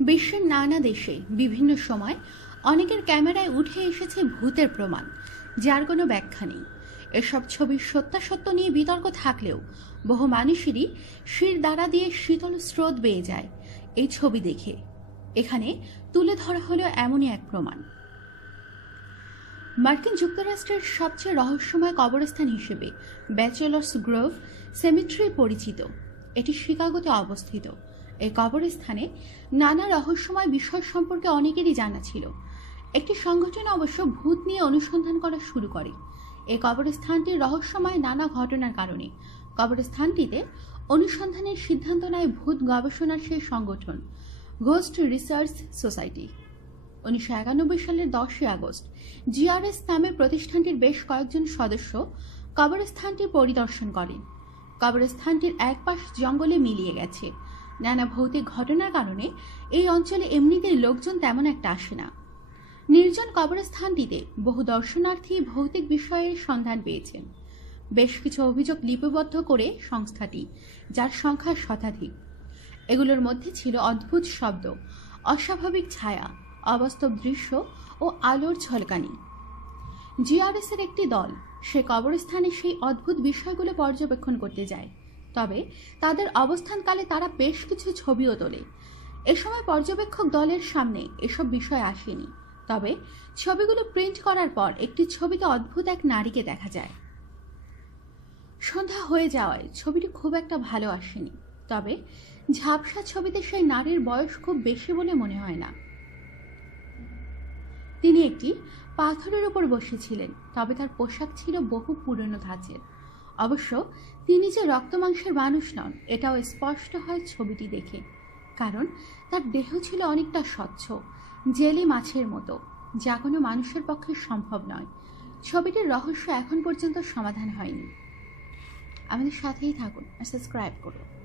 বিশ্বের নানা দেশে বিভিন্ন সময় অনেকের ক্যামেরায় উঠে এসেছে ভূতের প্রমাণ, যার কোনো ব্যাখ্যা নেই। এসব ছবির সত্যাসত্য নিয়ে বিতর্ক থাকলেও বহু মানুষেরই শির দ্বারা দিয়ে শীতল স্রোত বেয়ে যায় এই ছবি দেখে। এখানে তুলে ধরা হলো এমনই এক প্রমাণ। মার্কিন যুক্তরাষ্ট্রের সবচেয়ে রহস্যময় কবরস্থান হিসেবে ব্যাচেলার্স গ্রোভ সেমিট্রি পরিচিত। এটি শিকাগোতে অবস্থিত। এই কবরস্থানে নানা রহস্যময় বিষয় সম্পর্কে অনেকেরই জানা ছিল। একটি সংগঠন অবশ্য ভূত নিয়ে অনুসন্ধান করা শুরু করে। এই কবরস্থানটির রহস্যময় নানা ঘটনার কারণে। কবরস্থানটিতে অনুসন্ধানের সিদ্ধান্ত নেয় ভূত গবেষণার সেই সংগঠন, ঘোস্ট রিসার্চ সোসাইটি। উনিশশো একানব্বই সালের দশই আগস্ট, জিআরএস নামে প্রতিষ্ঠানটির বেশ কয়েকজন সদস্য কবরস্থানটি পরিদর্শন করেন। কবরস্থানটির এক পাশ জঙ্গলে মিলিয়ে গেছে। নানা ভৌতিক ঘটনার কারণে এই অঞ্চলে এমনিতেই লোকজন তেমন একটা আসে না। নির্জন কবরস্থানটিতে বহু দর্শনার্থী ভৌতিক বিষয়ের সন্ধান পেয়েছেন। বেশ কিছু অভিযোগ লিপিবদ্ধ করে সংস্থাটি, যার সংখ্যা শতাধিক। এগুলোর মধ্যে ছিল অদ্ভুত শব্দ, অস্বাভাবিক ছায়া, অবাস্তব দৃশ্য ও আলোর ঝলকানি। জিআরএস এর একটি দল সে কবরস্থানে সেই অদ্ভুত বিষয়গুলো পর্যবেক্ষণ করতে যায়। তবে তাদের অবস্থানকালে তারা বেশ কিছু ছবিও তোলে। এ সময় পর্যবেক্ষক দলের সামনে এসব বিষয় আসেনি। তবে ছবিগুলো প্রিন্ট করার পর একটি ছবিতে অদ্ভুত এক নারীকে দেখা যায়। সন্ধ্যা হয়ে যাওয়ায় ছবিটি খুব একটা ভালো আসেনি। তবে ঝাপসা ছবিতে সেই নারীর বয়স খুব বেশি বলে মনে হয় না। তিনি একটি পাথরের উপর বসেছিলেন, তবে তার পোশাক ছিল বহু পুরনো ধাঁচের। অবশ্য তিনি যে রক্তমাংসের মানুষ নন, এটাও স্পষ্ট হয় ছবিটি দেখে। কারণ তার দেহ ছিল অনেকটা স্বচ্ছ, জেলি মাছের মতো, যা কোনো মানুষের পক্ষে সম্ভব নয়। ছবিটির রহস্য এখন পর্যন্ত সমাধান হয়নি। আমাদের সাথেই থাকুন আর সাবস্ক্রাইব করুন।